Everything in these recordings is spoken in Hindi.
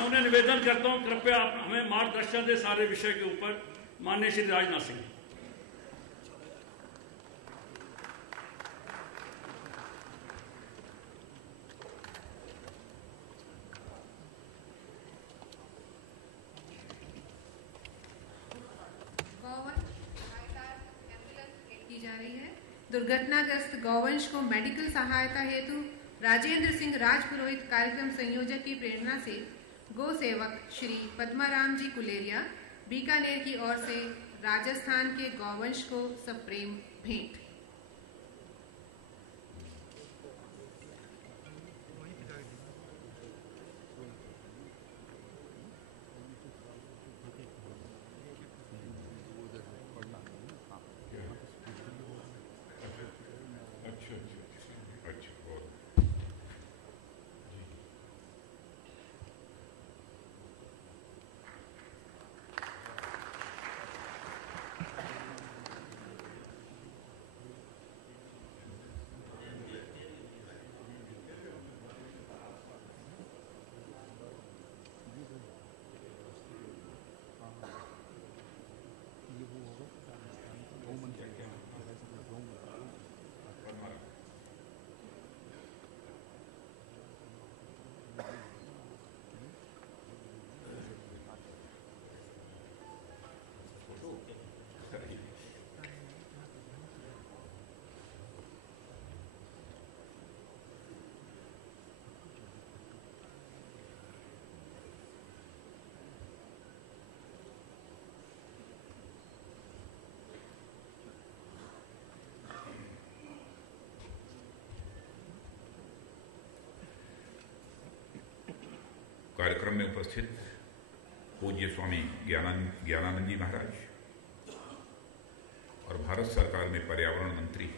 मैं उन्हें निवेदन करता हूं, कृपया आप हमें मार्गदर्शन दें सारे विषय के ऊपर। माननीय श्री राजनाथ सिंह। जा रही है। दुर्घटनाग्रस्त गौवंश को मेडिकल सहायता हेतु राजेंद्र सिंह राजपुरोहित कार्यक्रम संयोजक की प्रेरणा से गौ सेवक श्री पद्माराम जी कुलेरिया बीकानेर की ओर से राजस्थान के गौवंश को सप्रेम भेंट। कार्यक्रम में उपस्थित पूज्य स्वामी ज्ञानानंद जी महाराज और भारत सरकार में पर्यावरण मंत्री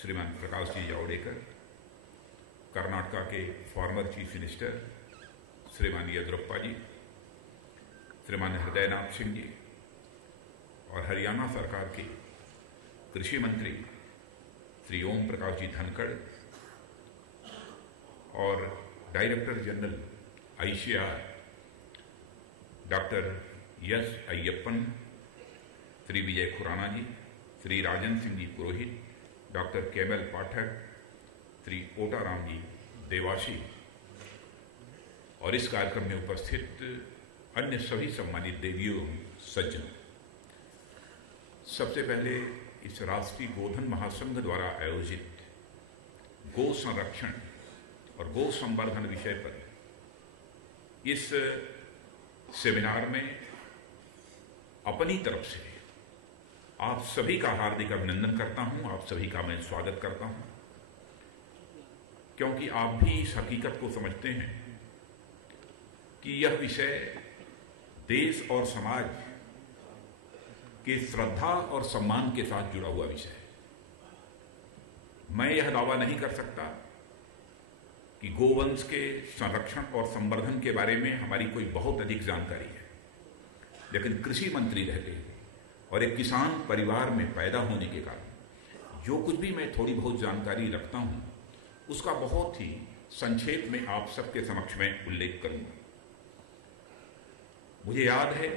श्रीमान प्रकाश जी जावड़ेकर, कर्नाटका के फॉर्मर चीफ मिनिस्टर श्रीमान येदियुरप्पा जी, श्रीमान हृदयनाथ सिंह जी और हरियाणा सरकार के कृषि मंत्री श्री ओम प्रकाश जी धनखड़ और director general ICAR doctor S Ayyappan, Shri Vijay Khurana ji, Shri Rajan Singh ji Purohit, doctor Kewal Pathak, Shri Otaram जी देवासी और इस कार्यक्रम में उपस्थित अन्य सभी सम्मानित देवियों सज्जनों। सबसे पहले इस राष्ट्रीय गोधन महासंघ द्वारा आयोजित गौ संरक्षण और गौ संवर्धन विषय पर इस सेमिनार में अपनी तरफ से आप सभी का हार्दिक अभिनंदन करता हूं, आप सभी का मैं स्वागत करता हूं, क्योंकि आप भी इस हकीकत को समझते हैं कि यह विषय देश और समाज के श्रद्धा और सम्मान के साथ जुड़ा हुआ विषय है। मैं यह दावा नहीं कर सकता कि गोवंश के संरक्षण और संवर्धन के बारे में हमारी कोई बहुत अधिक जानकारी है, लेकिन कृषि मंत्री रहते और एक किसान परिवार में पैदा होने के कारण जो कुछ भी मैं थोड़ी बहुत जानकारी रखता हूं उसका बहुत ही संक्षेप में आप सबके समक्ष में उल्लेख करूंगा। मुझे याद है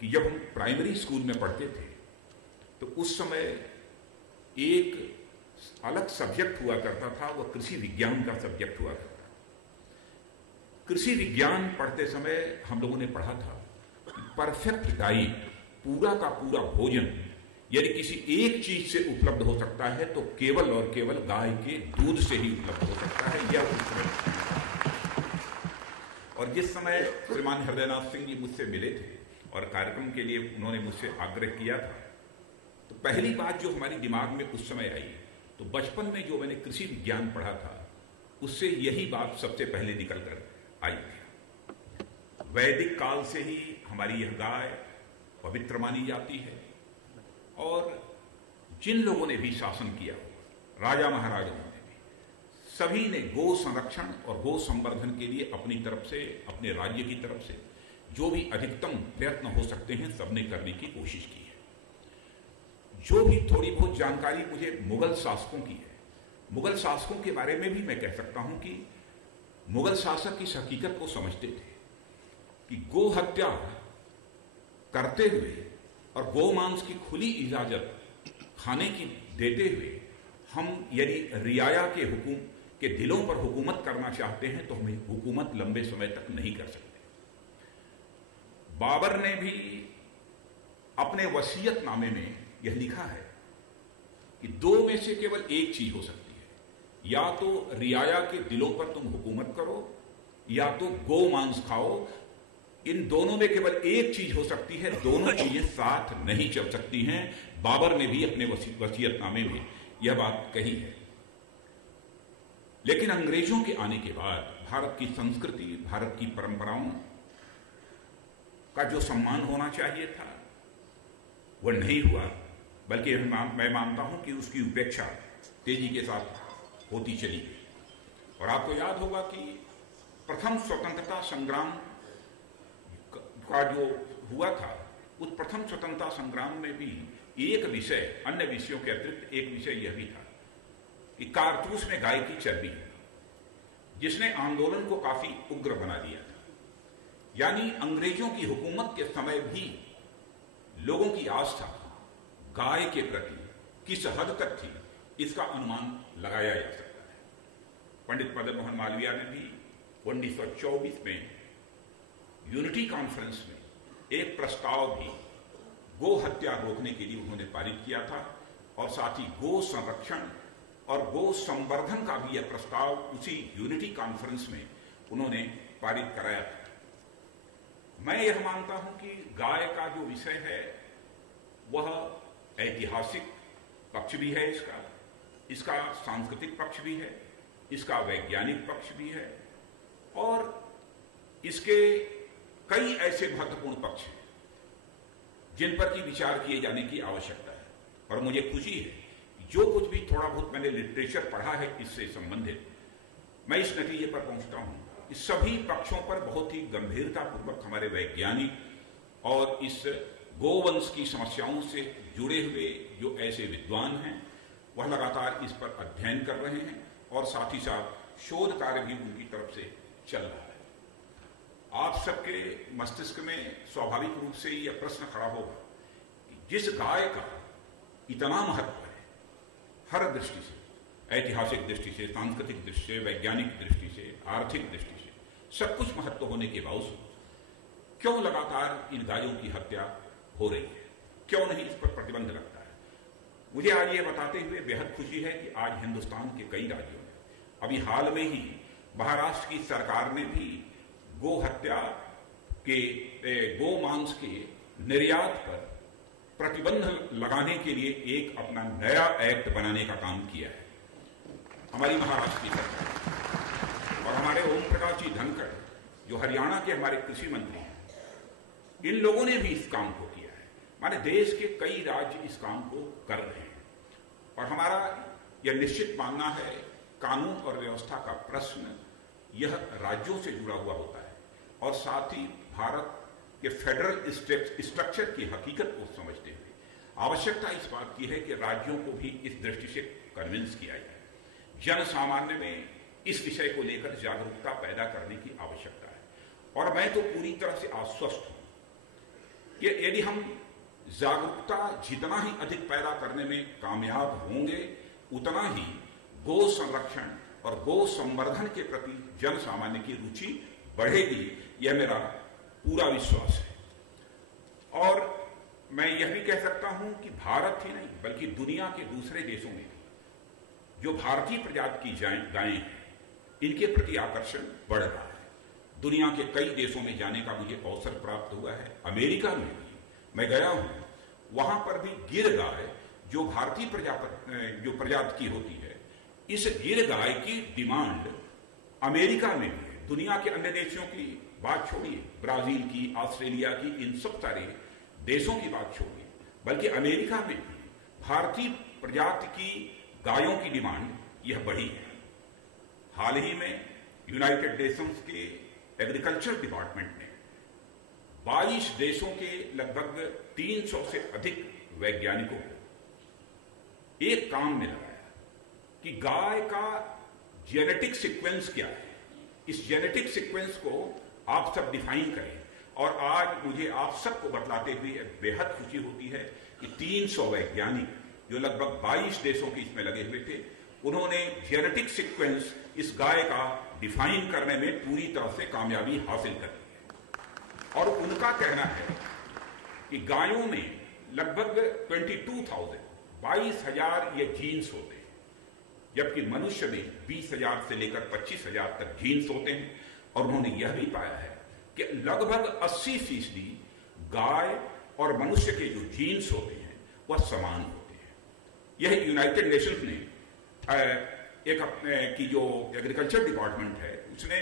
कि जब हम प्राइमरी स्कूल में पढ़ते थे तो उस समय एक अलग सब्जेक्ट हुआ करता था, वह कृषि विज्ञान का सब्जेक्ट हुआ करता था। कृषि विज्ञान पढ़ते समय हम लोगों ने पढ़ा था कि परफेक्ट डाइट, पूरा का पूरा भोजन यदि किसी एक चीज से उपलब्ध हो सकता है तो केवल और केवल गाय के दूध से ही उपलब्ध हो सकता है। यह उस समय और जिस समय श्रीमान हृदयनाथ सिंह जी मुझसे मिले थे और कार्यक्रम के लिए उन्होंने मुझसे आग्रह किया था, तो पहली बात जो हमारी दिमाग में उस समय आई, तो बचपन में जो मैंने कृषि विज्ञान पढ़ा था उससे यही बात सबसे पहले निकल कर आई थी। वैदिक काल से ही हमारी यह गाय पवित्र मानी जाती है और जिन लोगों ने भी शासन किया, राजा महाराजाओं ने भी, सभी ने गौ संरक्षण और गौ संवर्धन के लिए अपनी तरफ से, अपने राज्य की तरफ से जो भी अधिकतम प्रयत्न हो सकते हैं सबने करने की कोशिश की है। जो भी थोड़ी बहुत जानकारी मुझे मुगल शासकों की है, मुगल शासकों के बारे में भी मैं कह सकता हूं कि मुगल शासक इस हकीकत को समझते थे कि गो हत्या करते हुए और गो मांस की खुली इजाजत खाने की देते हुए हम यदि रियाया के दिलों पर हुकूमत करना चाहते हैं तो हमें हुकूमत लंबे समय तक नहीं कर सकते। बाबर ने भी अपने वसीयतनामे में यह लिखा है कि दो में से केवल एक चीज हो सकती है, या तो रियाया के दिलों पर तुम हुकूमत करो या तो गो मांस खाओ। इन दोनों में केवल एक चीज हो सकती है, दोनों चीजें साथ नहीं चल सकती हैं। बाबर ने भी अपने वसीयतनामे में यह बात कही है। लेकिन अंग्रेजों के आने के बाद भारत की संस्कृति, भारत की परंपराओं का जो सम्मान होना चाहिए था वह नहीं हुआ, बल्कि मैं मानता हूं कि उसकी उपेक्षा तेजी के साथ होती चली गई। और आपको याद होगा कि प्रथम स्वतंत्रता संग्राम का जो हुआ था, उस प्रथम स्वतंत्रता संग्राम में भी एक विषय, अन्य विषयों के अतिरिक्त एक विषय यह भी था कि कारतूस में गाय की चर्बी, जिसने आंदोलन को काफी उग्र बना दिया था। यानी अंग्रेजों की हुकूमत के समय भी लोगों की आस्था गाय के प्रति किस हद तक थी, इसका अनुमान लगाया जा सकता है। पंडित मदन मोहन मालवीय ने भी 1924 में यूनिटी कॉन्फ्रेंस में एक प्रस्ताव भी गो हत्या रोकने के लिए उन्होंने पारित किया था, और साथ ही गो संरक्षण और गो संवर्धन का भी यह प्रस्ताव उसी यूनिटी कॉन्फ्रेंस में उन्होंने पारित कराया था। मैं यह मानता हूं कि गाय का जो विषय है वह ऐतिहासिक पक्ष भी है, इसका सांस्कृतिक पक्ष भी है, इसका वैज्ञानिक पक्ष भी है, और इसके कई ऐसे महत्वपूर्ण पक्ष हैं जिन पर की विचार किए जाने की आवश्यकता है। और मुझे खुशी है जो कुछ भी थोड़ा बहुत मैंने लिटरेचर पढ़ा है इससे संबंधित, मैं इस नतीजे पर पहुंचता हूं, इस सभी पक्षों पर बहुत ही गंभीरतापूर्वक हमारे वैज्ञानिक और इस गोवंश की समस्याओं से जुड़े हुए जो ऐसे विद्वान हैं वह लगातार इस पर अध्ययन कर रहे हैं, और साथ ही साथ शोध कार्य भी उनकी तरफ से चल रहा है। आप सबके मस्तिष्क में स्वाभाविक रूप से यह प्रश्न खड़ा होगा कि जिस गाय का इतना महत्व है हर दृष्टि से, ऐतिहासिक दृष्टि से, सांस्कृतिक दृष्टि से, वैज्ञानिक दृष्टि से, आर्थिक दृष्टि से, सब कुछ महत्व होने के बावजूद क्यों लगातार इन गायों की हत्या हो रही है, क्यों नहीं इस पर प्रतिबंध लगता है। मुझे आज ये बताते हुए बेहद खुशी है कि आज हिंदुस्तान के कई राज्यों में, अभी हाल में ही महाराष्ट्र की सरकार ने भी गो हत्या के, गो मांस के निर्यात पर प्रतिबंध लगाने के लिए एक अपना नया एक्ट बनाने का काम किया है हमारी महाराष्ट्र की सरकार। और हमारे ओम प्रकाश जी धनखड़ जो हरियाणा के हमारे कृषि मंत्री हैं, इन लोगों ने भी इस काम को किया है। हमारे देश के कई राज्य इस काम को कर रहे हैं, और हमारा यह निश्चित मानना है कानून और व्यवस्था का प्रश्न यह राज्यों से जुड़ा हुआ होता है, और साथ ही भारत के फेडरल स्ट्रक्चर की हकीकत को समझते हुए आवश्यकता इस बात की है कि राज्यों को भी इस दृष्टि से कन्विंस किया जाए। जन सामान्य में इस विषय को लेकर जागरूकता पैदा करने की आवश्यकता है, और मैं तो पूरी तरह से आश्वस्त हूं कि यदि हम जागरूकता जितना ही अधिक पैदा करने में कामयाब होंगे, उतना ही गो संरक्षण और गो संवर्धन के प्रति जन सामान्य की रुचि बढ़ेगी, यह मेरा पूरा विश्वास है। और मैं यह भी कह सकता हूं कि भारत ही नहीं बल्कि दुनिया के दूसरे देशों में भी जो भारतीय प्रजाति की गायें हैं, इनके प्रति आकर्षण बढ़ रहा है। दुनिया के कई देशों में जाने का मुझे अवसर प्राप्त हुआ है। अमेरिका में भी मैं गया हूं, वहां पर भी गिर गाय जो भारतीय प्रजाति की होती है, इस गिर गाय की डिमांड अमेरिका में भी है। दुनिया के अन्य देशों की बात छोड़िए, ब्राजील की, ऑस्ट्रेलिया की, इन सब सारे देशों की बात छोड़िए, बल्कि अमेरिका में भी भारतीय प्रजाति की गायों की डिमांड यह बढ़ी है। हाल ही में यूनाइटेड नेशंस के एग्रीकल्चर डिपार्टमेंट ने 22 देशों के लगभग 300 से अधिक वैज्ञानिकों को एक काम में लगाया कि गाय का जेनेटिक सीक्वेंस क्या है, इस जेनेटिक सीक्वेंस को आप सब डिफाइन करें। और आज मुझे आप सबको बतलाते हुए बेहद खुशी होती है कि 300 वैज्ञानिक जो लगभग 22 देशों के इसमें लगे हुए थे, उन्होंने जेनेटिक सीक्वेंस इस गाय का डिफाइन करने में पूरी तरह से कामयाबी हासिल कर ली है। और उनका कहना है कि गायों में लगभग 22,000 ये जीन्स होते हैं, जबकि मनुष्य में 20,000 से लेकर 25,000 तक जीन्स होते हैं। और उन्होंने यह भी पाया है कि लगभग 80% गाय और मनुष्य के जो जीन्स होते हैं वह समान होते हैं। यह यूनाइटेड नेशंस ने एक अपने की जो एग्रीकल्चर डिपार्टमेंट है उसने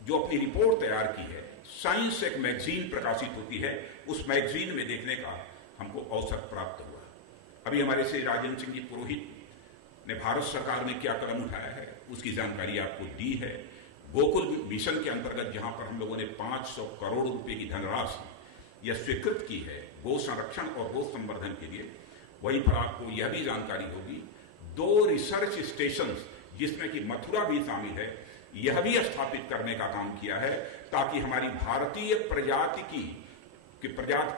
जो अपनी रिपोर्ट तैयार की है, साइंस एक मैगजीन प्रकाशित होती है, उस मैगजीन में देखने का हमको अवसर प्राप्त हुआ। अभी हमारे से राजेंद्र सिंह जी पुरोहित ने भारत सरकार ने क्या कदम उठाया है उसकी जानकारी आपको दी है। गोकुल मिशन के अंतर्गत जहां पर हम लोगों ने 500 करोड़ रुपए की धनराशि यह स्वीकृत की है गौ संरक्षण और गौ संवर्धन के लिए, वहीं पर आपको यह भी जानकारी होगी 2 रिसर्च स्टेशन जिसमें कि मथुरा भी शामिल है, यह भी स्थापित करने का काम किया है ताकि हमारी भारतीय प्रजाति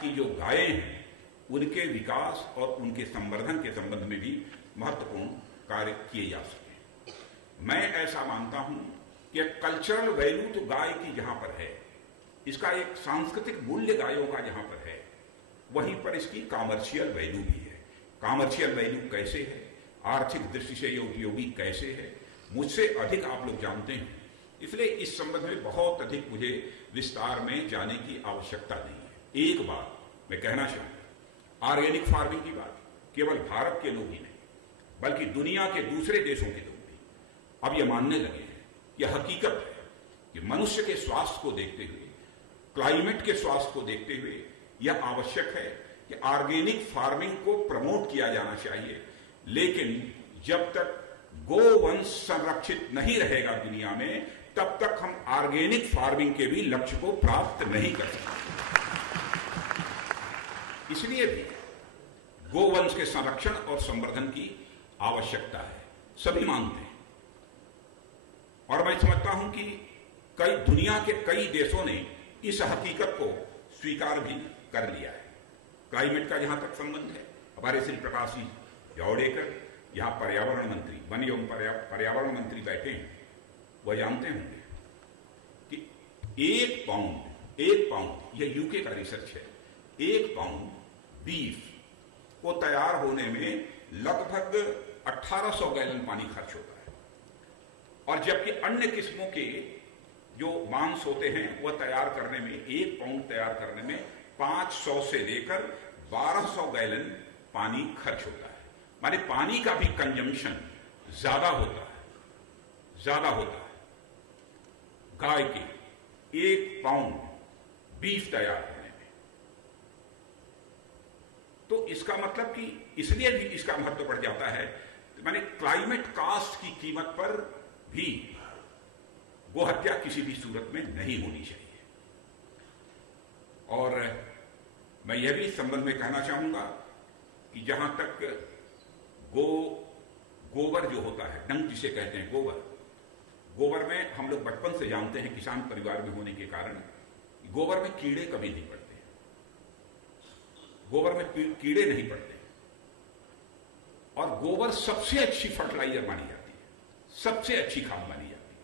की जो गायें हैं उनके विकास और उनके संवर्धन के संबंध में भी महत्वपूर्ण कार्य किए जा सके। मैं ऐसा मानता हूं कि कल्चरल वैल्यू तो गाय की जहां पर है, इसका एक सांस्कृतिक मूल्य गायों का जहां पर है, वहीं पर इसकी कॉमर्शियल वैल्यू भी है। कॉमर्शियल वैल्यू कैसे है, आर्थिक दृष्टि से ये उपयोगी कैसे है, मुझसे अधिक आप लोग जानते हैं, इसलिए इस संबंध में बहुत अधिक मुझे विस्तार में जाने की आवश्यकता नहीं है। एक बात मैं कहना चाहूंगा, ऑर्गेनिक फार्मिंग की बात केवल भारत के लोग ही नहीं बल्कि दुनिया के दूसरे देशों के लोग भी अब यह मानने लगे हैं। यह हकीकत है कि मनुष्य के स्वास्थ्य को देखते हुए, क्लाइमेट के स्वास्थ्य को देखते हुए यह आवश्यक है कि ऑर्गेनिक फार्मिंग को प्रमोट किया जाना चाहिए। लेकिन जब तक गोवंश संरक्षित नहीं रहेगा दुनिया में, तब तक हम ऑर्गेनिक फार्मिंग के भी लक्ष्य को प्राप्त नहीं कर सकते। इसलिए भी गोवंश के संरक्षण और संवर्धन की आवश्यकता है, सभी मानते हैं। और मैं समझता हूं कि दुनिया के कई देशों ने इस हकीकत को स्वीकार भी कर लिया है। क्लाइमेट का जहां तक संबंध है, हमारे श्री प्रकाश जी जावड़ेकर यहां पर्यावरण मंत्री, वन एवं पर्यावरण मंत्री बैठे हैं, वह जानते होंगे कि 1 पाउंड यह यूके का रिसर्च है, 1 पाउंड बीफ को तैयार होने में लगभग 1800 गैलन पानी खर्च होता है। और जबकि अन्य किस्मों के जो मांस होते हैं वह तैयार करने में, 1 पाउंड तैयार करने में 500 से लेकर 1200 गैलन पानी खर्च होता है। माने पानी का भी कंजम्पशन ज्यादा होता है गाय के 1 पाउंड बीफ तैयार करने में। तो इसका मतलब कि इसलिए भी इसका महत्व बढ़ जाता है, माने क्लाइमेट कास्ट की कीमत पर भी गोहत्या किसी भी सूरत में नहीं होनी चाहिए। और मैं यह भी इस संबंध में कहना चाहूंगा कि जहां तक गोबर जो होता है, डंक जिसे कहते हैं गोबर में हम लोग बचपन से जानते हैं, किसान परिवार में होने के कारण गोबर में कीड़े कभी नहीं पड़ते, गोबर में कीड़े नहीं पड़ते। और गोबर सबसे अच्छी फर्टिलाइजर मानी जाती है, सबसे अच्छी खाद मानी जाती है।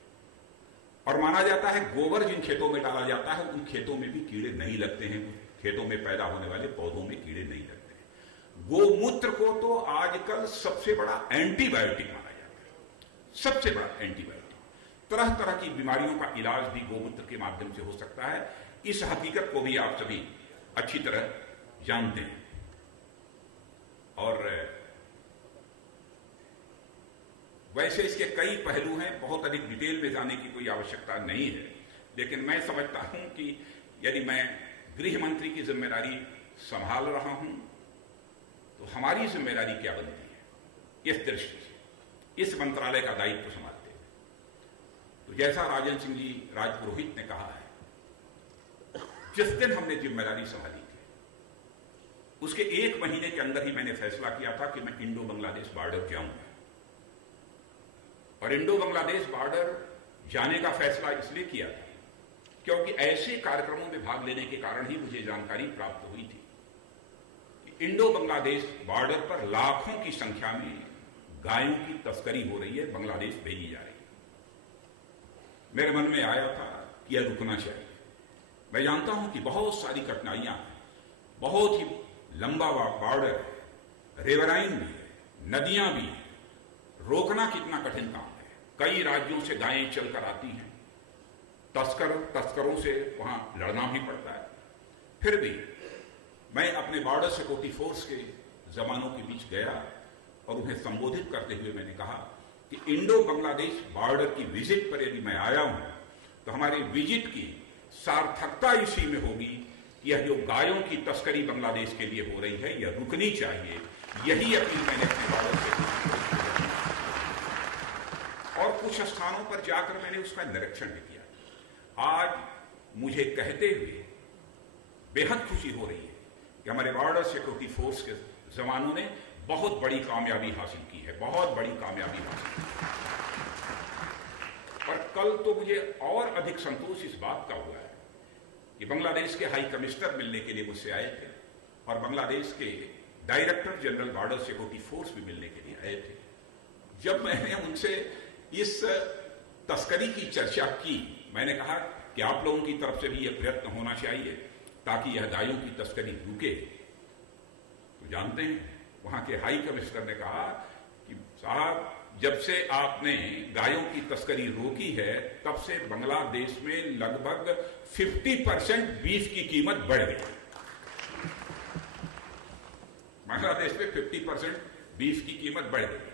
और माना जाता है गोबर जिन खेतों में डाला जाता है उन खेतों में भी कीड़े नहीं लगते हैं, खेतों में पैदा होने वाले पौधों में कीड़े नहीं लगते हैं। गोमूत्र को तो आजकल सबसे बड़ा एंटीबायोटिक माना जाता है, सबसे बड़ा एंटीबायोटिक। तरह तरह की बीमारियों का इलाज भी गोमूत्र के माध्यम से हो सकता है। इस हकीकत को भी आप सभी अच्छी तरह जानते हैं। और वैसे इसके कई पहलू हैं, बहुत अधिक डिटेल में जाने की कोई आवश्यकता नहीं है। लेकिन मैं समझता हूं कि यदि मैं गृह मंत्री की जिम्मेदारी संभाल रहा हूं तो हमारी जिम्मेदारी क्या बनती है इस दृष्टि से, इस मंत्रालय का दायित्व संभालते हुए। तो जैसा राजेंद्र सिंह जी राजपुरोहित ने कहा है, जिस दिन हमने जिम्मेदारी संभाली थी उसके 1 महीने के अंदर ही मैंने फैसला किया था कि मैं इंडो बांग्लादेश बॉर्डर जाऊंगा। और इंडो बांग्लादेश बॉर्डर जाने का फैसला इसलिए किया था क्योंकि ऐसे कार्यक्रमों में भाग लेने के कारण ही मुझे जानकारी प्राप्त हुई थी कि इंडो बांग्लादेश बॉर्डर पर लाखों की संख्या में गायों की तस्करी हो रही है, बांग्लादेश भेजी जा रही है। मेरे मन में आया था कि यह रुकना चाहिए। मैं जानता हूं कि बहुत सारी कठिनाइयां हैं, बहुत ही लंबा बॉर्डर है, रिवराइन भी है, नदियां भी हैं, रोकना कितना कठिन काम है। कई राज्यों से गायें चलकर आती हैं, तस्करों से वहां लड़ना भी पड़ता है। फिर भी मैं अपने बॉर्डर सिक्योरिटी फोर्स के जवानों के बीच गया और उन्हें संबोधित करते हुए मैंने कहा कि इंडो बांग्लादेश बॉर्डर की विजिट पर यदि मैं आया हूं तो हमारे विजिट की सार्थकता इसी में होगी कि यह जो गायों की तस्करी बांग्लादेश के लिए हो रही है यह रुकनी चाहिए। यही अपील मैंने अपने बॉर्डर से और कुछ स्थानों पर जाकर मैंने उसका निरीक्षण भी किया। आज मुझे कहते हुए बेहद खुशी हो रही है कि हमारे बॉर्डर सिक्योरिटी फोर्स के जवानों ने बहुत बड़ी कामयाबी हासिल की है, बहुत बड़ी कामयाबी हासिल की है। और कल तो मुझे और अधिक संतोष इस बात का हुआ है कि बांग्लादेश के हाई कमिश्नर मिलने के लिए मुझसे आए थे और बांग्लादेश के director general border security force भी मिलने के लिए आए थे। जब मैंने उनसे इस तस्करी की चर्चा की, मैंने कहा कि आप लोगों की तरफ से भी यह प्रयत्न होना चाहिए ताकि यह गायों की तस्करी रुके। तो जानते हैं वहां के हाई कमिश्नर ने कहा कि साहब, जब से आपने गायों की तस्करी रोकी है तब से बांग्लादेश में लगभग 50% बीफ की कीमत बढ़ गई। बांग्लादेश में 50% बीफ की कीमत बढ़ गई।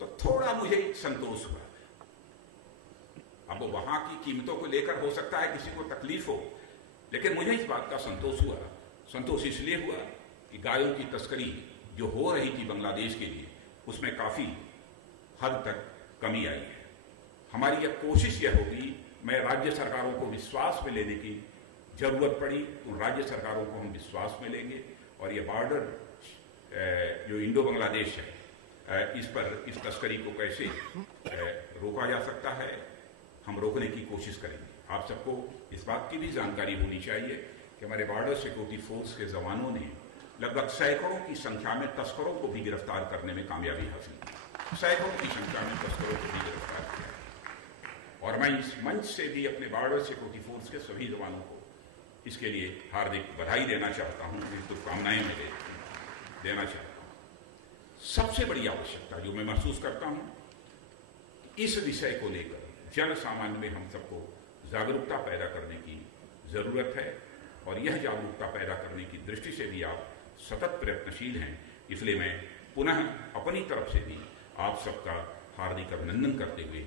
तो थोड़ा मुझे संतोष हुआ। अब वहां की कीमतों को लेकर हो सकता है किसी को तकलीफ हो, लेकिन मुझे इस बात का संतोष हुआ। संतोष इसलिए हुआ कि गायों की तस्करी जो हो रही थी बांग्लादेश के लिए, उसमें काफी हद तक कमी आई है। हमारी यह कोशिश यह होगी, मैं राज्य सरकारों को विश्वास में लेने की जरूरत पड़ी तो राज्य सरकारों को हम विश्वास में लेंगे और यह बॉर्डर जो इंडो बांग्लादेश है इस तस्करी को कैसे रोका जा सकता है, हम रोकने की कोशिश करेंगे। आप सबको इस बात की भी जानकारी होनी चाहिए कि हमारे बॉर्डर सिक्योरिटी फोर्स के जवानों ने लगभग सैकड़ों की संख्या में तस्करों को भी गिरफ्तार करने में कामयाबी हासिल की। सैकड़ों की संख्या में तस्करों को भी गिरफ्तार किया। और मैं इस मंच से भी अपने बॉर्डर सिक्योरिटी फोर्स के सभी जवानों को इसके लिए हार्दिक बधाई देना चाहता हूं, शुभकामनाएं मैं देना चाहता हूं। सबसे बड़ी आवश्यकता जो मैं महसूस करता हूं, इस विषय को लेकर जन सामान्य में हम सबको जागरूकता पैदा करने की जरूरत है और यह जागरूकता पैदा करने की दृष्टि से भी आप सतत प्रयत्नशील हैं। इसलिए मैं पुनः अपनी तरफ से भी आप सबका हार्दिक अभिनंदन करते हुए